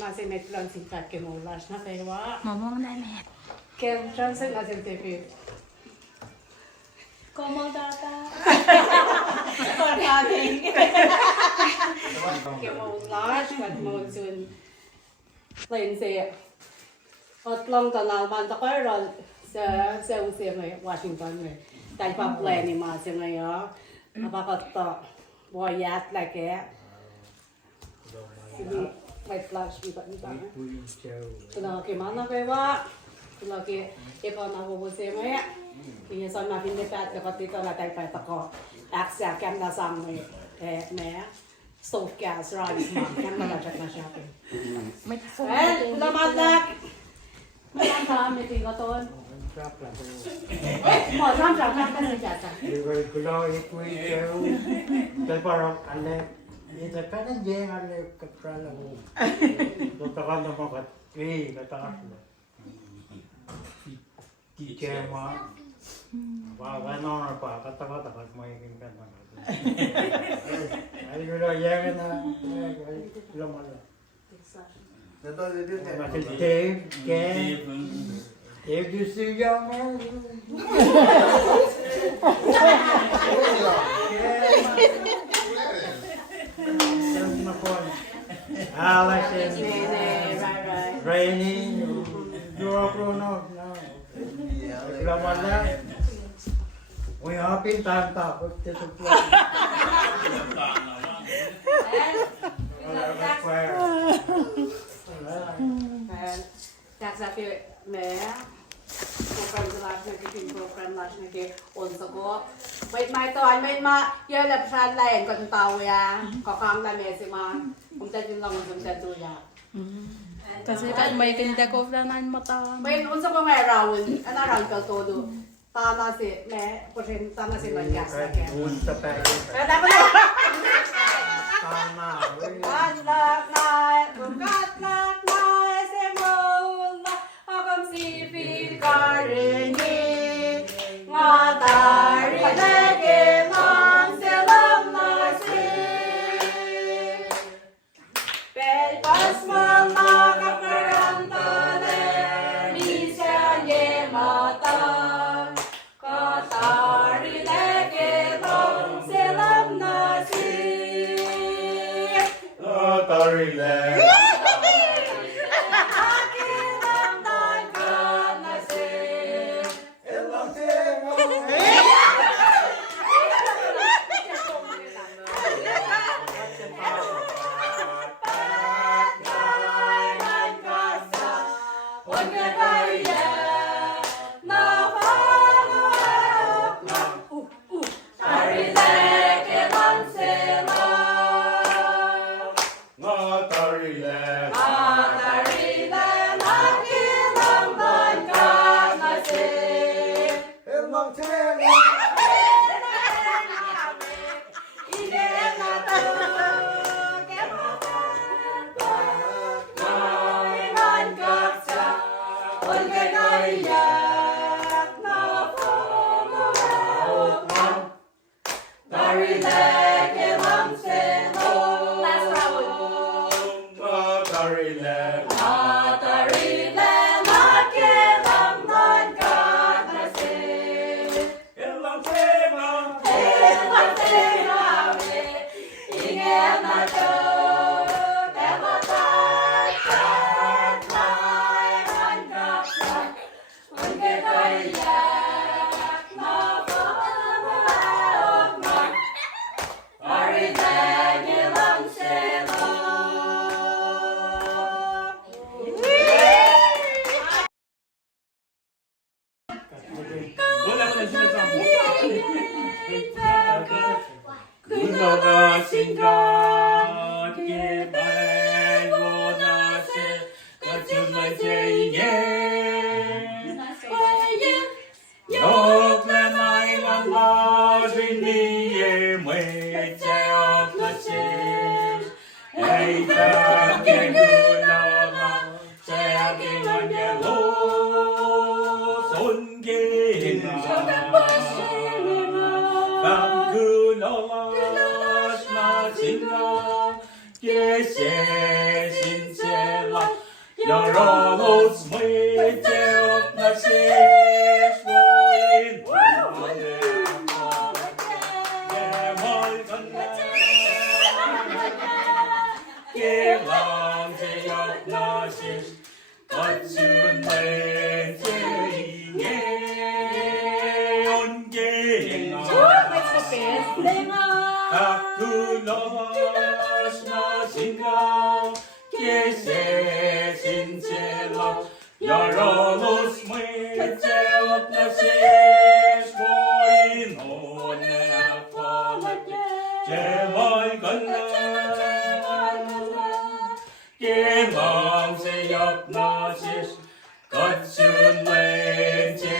Nasi metlan singkat ke mulas na pewa. มะม่วงได้แม่ Kem transen nasi tepi. Como data Kon having. Ke mulas kat monsun. Lain se. Ot long tanal man ta koi ron se usia mai Washington mai. Tai pa plan ni ma se mai ya. Apa kata boyat la ke. Sini mai flash ni kat ni ta. Kena ke mana pewa. Kena ke pa na bo se mai. Ini son ma fin de pat de ko ti to la tai pa ta ko. Aksa kam na sang mai ne. Stove gas rice ma kam na chat na shopping. ไม่ฟุ้ง La madak. Mang ta me ti ko ton. Mo sam sam ka se ja ta. Kalau itu jauh, terparok ane, itu kan je ane kepralan. Katakan nama kat, katakan. Cema, bawa nong apa, kata main kan mana. Ayo kalau yang na, belum ada. Macam Dave justru yang mana? Alex and Rainy, you are grown up now. Ramana, we are happy time top with this applause. Tak sapi me program jelas ni kita program jelas ni kita on sego. Mai tuan mai ma ya le pesan lain kon tahu ya. Kau kang dah mesti ma. Kita jenlang kita tu ya. kasi kan may kindakovlanan mo ta Mai on sego mai rawun. Anak rawun kau tu tu. Tanah si me persen tanah si banyak saja. Unsapai. Ada apa? Tanah. Lak nai, bukat lak nai, semula, agam sipir karini, ngatari lagi man selam nasi. Pelpas mama kaperantale, misalnya mata, katari lagi man selam nasi. Relax. Hãy subscribe cho kênh Ghiền Mì Gõ để không bỏ lỡ những video hấp dẫn 열어놓은 문제 없는 시스모인 내말 건네 기왕제 없는 시스 거친 문제이네 온게잉아 다크러스 마신가 계세 신체로 열어놓은 문제 없는 시스모인 오늘 아파하게 제발 건너 기망세 없는 시스 거친 문제이네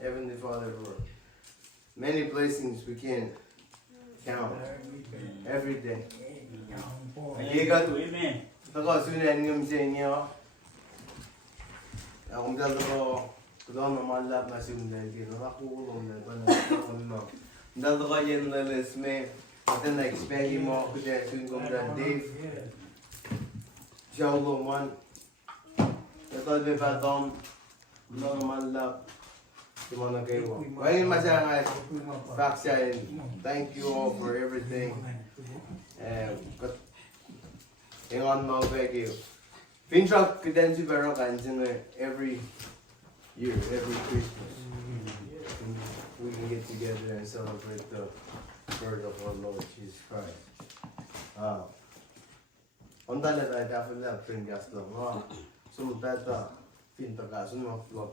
Heavenly Father, for many blessings we can count every day. Ako sunan ngam sa inyo. Akong dalawa ko na malap na sundan kino. Nakulong na ko na ko. Dalawa yan lalas me. Ate na expect mo ko dahil sun kong Dave. Jaulo man. Ito de badom. No malap. Dimana kayo. Ngayon masangat. Faksya. Thank you all for everything. Ingon mo ba kayo? Pinchak kadensi pero kansin every year, every Christmas. We can get together and celebrate the birth of our Lord Jesus Christ. Onda na tayo dapat na pingas lang. Sumunod tayo. Pinta ka. Sunod vlog.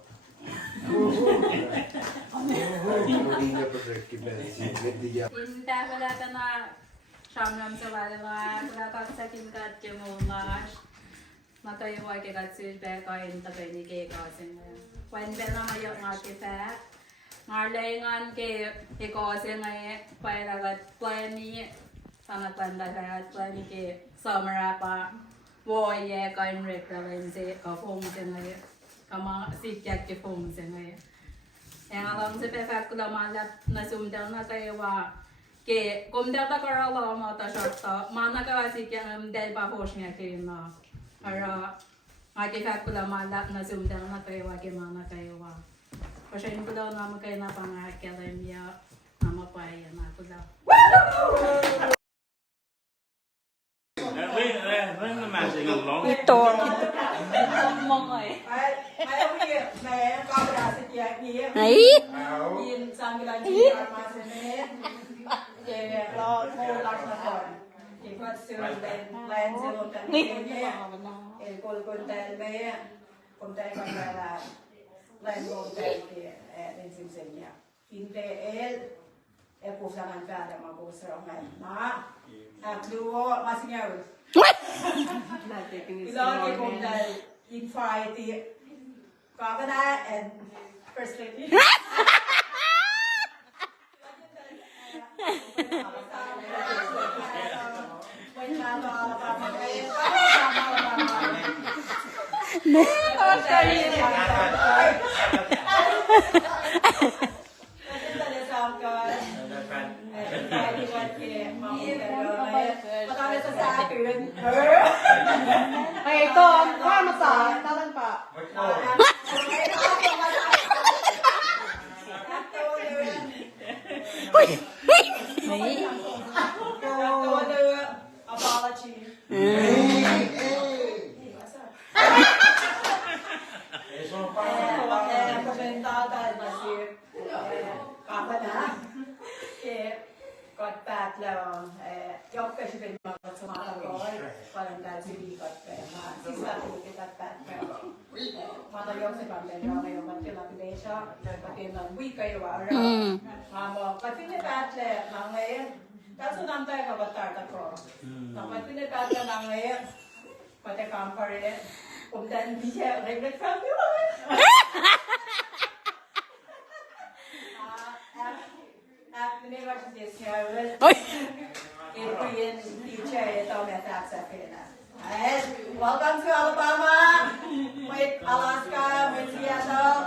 Hindi niya project kipensi. Pinta wala ka na Shamram sa wala ka sa kinkat yung umash. Matayo ay kikatsil pe kain tagay ni kay kasin. When ben na mayo nga kita. Ngarlengan ke ikosin ngay pairagat plani sangat pandagat plani ke samara pa woye kain reference ka phone ngay kama sikyak ke phone ngay. Yang alam se pe fat kula malap na sumdang na tayo wa ke kumda ta karala ma ta shorta mana ka wasi ke del pa hosh nga ke na ara ma ke fat kula malap na sumdang na tayo wa ke mana kayo wa kasi ko daw na kayo na pangakelan ya ama pa yan ako daw ito mga ayยินสังกัดที่มาเสนอเจ้าเราโคลักมาก่อนที่พัดซื้อแลนด์ซื้อกันเนี่ยคนแต่เบี้ยคนแต่กันเวลาแลนด์โดนแต่ที่ในสิ่งเสียฟินเตผู้สร้างการมาผู้สร้างงานนะดูมาสิ่งเดียวเราที่คนแต่อินไฟที่ก็ได้ and perspective Ay, ito, kama sa, talan pa. Got back now. Jag kanske vill man som alla går på den där civikat med sista tillfället back now. Man har också kan den jag har varit till att det så att det någon vecka ju var. Man var till det bättre man är. Det så namn där var starta på. Man var till det bättre man är. Vad det kan för det. Om den blir reglet fram ju. After the university here, Korean teacher told me that's a welcome to Alabama, with Alaska, with Seattle,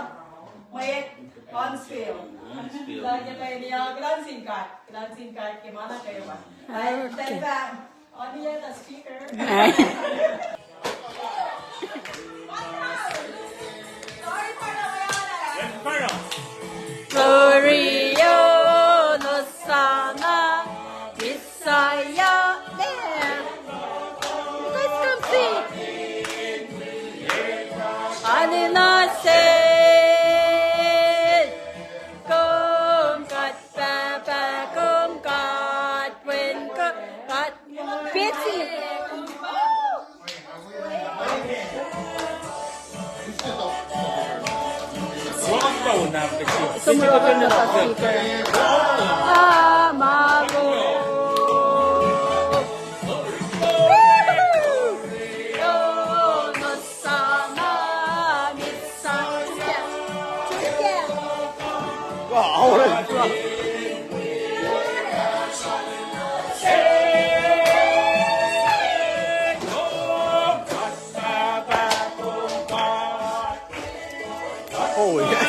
with Huntsville. Lagi lagi kelan singkat gimana kayak Pak? Dan Pak, on the speaker. Gloria. Sana Messiah there. You guys come see. Anina said, "Come cut papa, come cut when cut Betsy." Sumunod na sa speaker. Amago. No sana Messiah. Oh yeah.